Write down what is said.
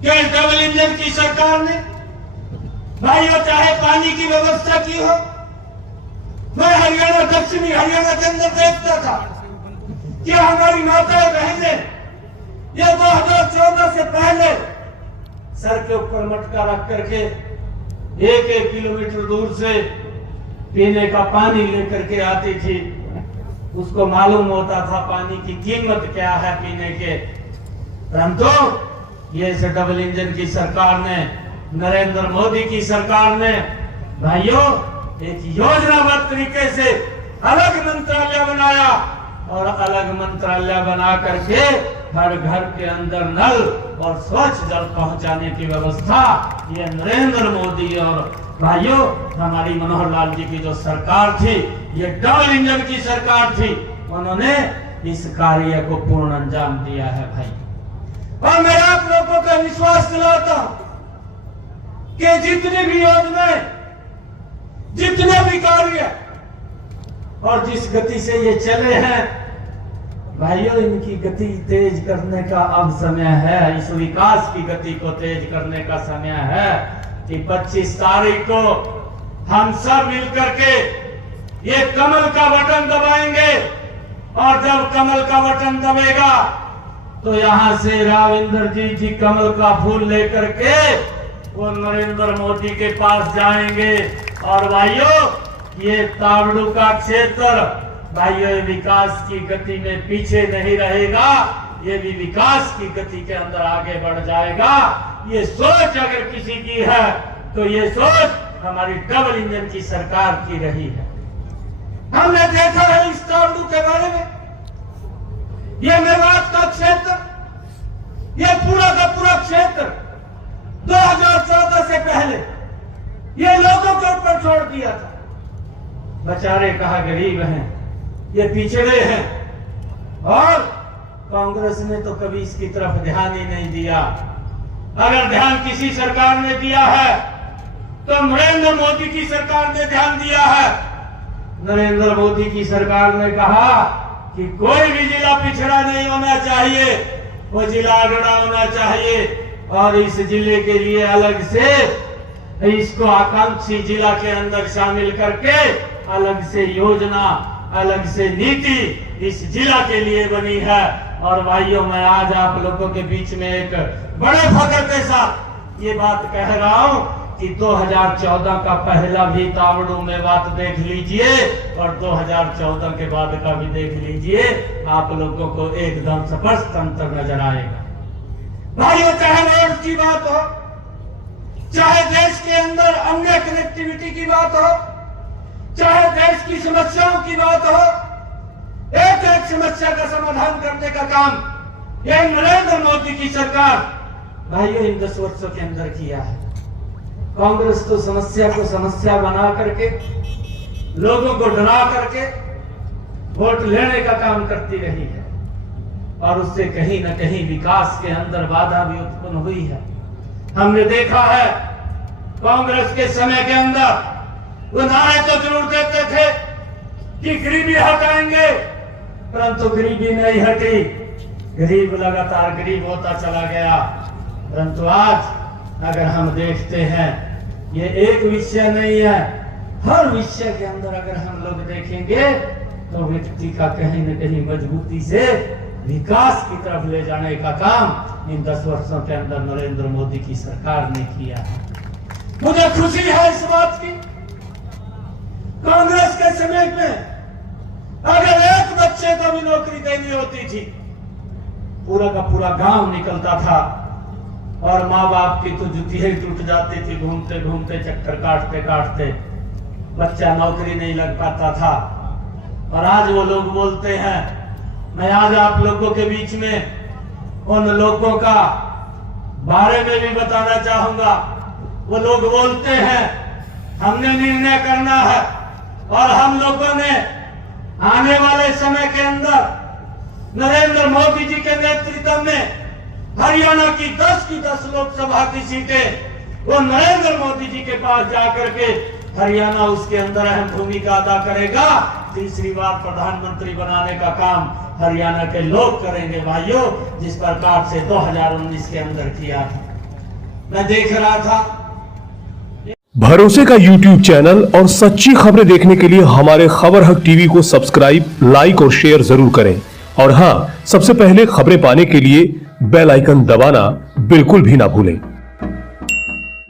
क्या double engine की सरकार ने भाइयों चाहे पानी की व्यवस्था की हो। मैं हरियाणा, दक्षिणी हरियाणा के अंदर देखता था कि हमारी माताएं बहनें ये 2014 से पहले सर के ऊपर मटका रख करके 1-1 किलोमीटर दूर से पीने का पानी लेकर के आती थी। उसको मालूम होता था पानी की कीमत क्या है पीने के। परंतु ये डबल इंजन की सरकार ने, नरेंद्र मोदी की सरकार ने भाइयों एक योजनाबद्ध तरीके से अलग मंत्रालय बनाया और अलग मंत्रालय बना करके हर घर के अंदर नल और स्वच्छ जल पहुंचाने की व्यवस्था ये नरेंद्र मोदी और भाइयों हमारी मनोहर लाल जी की जो सरकार थी, ये डबल इंजन की सरकार थी, उन्होंने इस कार्य को पूर्ण अंजाम दिया है भाई। और मैं आप लोगों का विश्वास दिलाता हूं कि जितनी भी योजनाएं, जितने भी कार्य और जिस गति से ये चले हैं भाइयों, इनकी गति तेज करने का अब समय है। इस विकास की गति को तेज करने का समय है कि 25 तारीख को हम सब मिलकर के ये कमल का बटन दबाएंगे और जब कमल का बटन दबेगा तो यहां से राविंदर जी कमल का फूल लेकर के वो नरेंद्र मोदी के पास जाएंगे। और भाइयों ये तावड़ू का क्षेत्र भाइयों विकास की गति में पीछे नहीं रहेगा, ये भी विकास की गति के अंदर आगे बढ़ जाएगा। ये सोच अगर किसी की है तो ये सोच हमारी डबल इंजन की सरकार की रही है। हमने देखा है इस तावड़ू के बारे में, ये मेवात का क्षेत्र, ये पूरा का पूरा क्षेत्र 2014 से पहले ये लोगों के ऊपर छोड़ दिया था। बेचारे कहा गरीब हैं, ये पिछड़े हैं, और कांग्रेस ने तो कभी इसकी तरफ ध्यान ही नहीं दिया। अगर ध्यान किसी सरकार ने दिया है तो नरेंद्र मोदी की सरकार ने ध्यान दिया है। नरेंद्र मोदी की सरकार ने कहा कि कोई भी जिला पिछड़ा नहीं होना चाहिए, वो जिला अगड़ा होना चाहिए और इस जिले के लिए अलग से इसको आकांक्षी जिला के अंदर शामिल करके अलग से योजना, अलग से नीति इस जिला के लिए बनी है। और भाइयों मैं आज आप लोगों के बीच में एक बड़े फख्र के साथ ये बात कह रहा हूं कि 2014 का पहला भी तावड़ू में बात देख लीजिए और 2014 के बाद का भी देख लीजिए, आप लोगों को एकदम स्पष्ट अंतर नजर आएगा। भाइयों चाहे रोड की बात हो, चाहे देश के अंदर अन्य कनेक्टिविटी की बात हो, चाहे देश की समस्याओं की बात हो, एक एक समस्या का समाधान करने का काम यह नरेंद्र मोदी की सरकार भाइयों इन 10 वर्षों के अंदर किया है। कांग्रेस तो समस्या को समस्या बना करके, लोगों को डरा करके वोट लेने का काम करती रही है और उससे कहीं न कहीं विकास के अंदर बाधा भी उत्पन्न हुई है। हमने देखा है कांग्रेस के समय के अंदर वो नारे तो जरूर देते थे कि गरीबी हटाएंगे, परंतु गरीबी नहीं हटी, गरीब लगातार गरीब होता चला गया। परंतु आज अगर हम देखते हैं ये एक विषय नहीं है, हर विषय के अंदर अगर हम लोग देखेंगे तो व्यक्ति का कहीं न कहीं मजबूती से विकास की तरफ ले जाने का काम इन 10 वर्षों के अंदर नरेंद्र मोदी की सरकार ने किया है। मुझे खुशी है इस बात की, कांग्रेस के समय में अगर एक बच्चे को भी नौकरी देनी होती थी पूरा का पूरा गांव निकलता था और माँ बाप की तो जुतियां टूट जाती थी, घूमते घूमते चक्कर काटते काटते बच्चा नौकरी नहीं लग पाता था। और आज वो लोग बोलते हैं, मैं आज आप लोगों के बीच में उन लोगों का बारे में भी बताना चाहूंगा। वो लोग बोलते हैं हमने निर्णय करना है और हम लोगों ने आने वाले समय के अंदर नरेंद्र मोदी जी के नेतृत्व में हरियाणा की 10 लोकसभा की सीटें वो नरेंद्र मोदी जी के पास जाकर के हरियाणा उसके अंदर अहम भूमिका अदा करेगा। तीसरी बार प्रधानमंत्री बनाने का काम हरियाणा के लोग करेंगे भाइयों, जिस प्रकार से 2019 के अंदर किया था। मैं देख रहा था। भरोसे का YouTube चैनल और सच्ची खबरें देखने के लिए हमारे खबर हक टीवी को सब्सक्राइब, लाइक और शेयर जरूर करें। और हां, सबसे पहले खबरें पाने के लिए बेल आइकन दबाना बिल्कुल भी ना भूलें।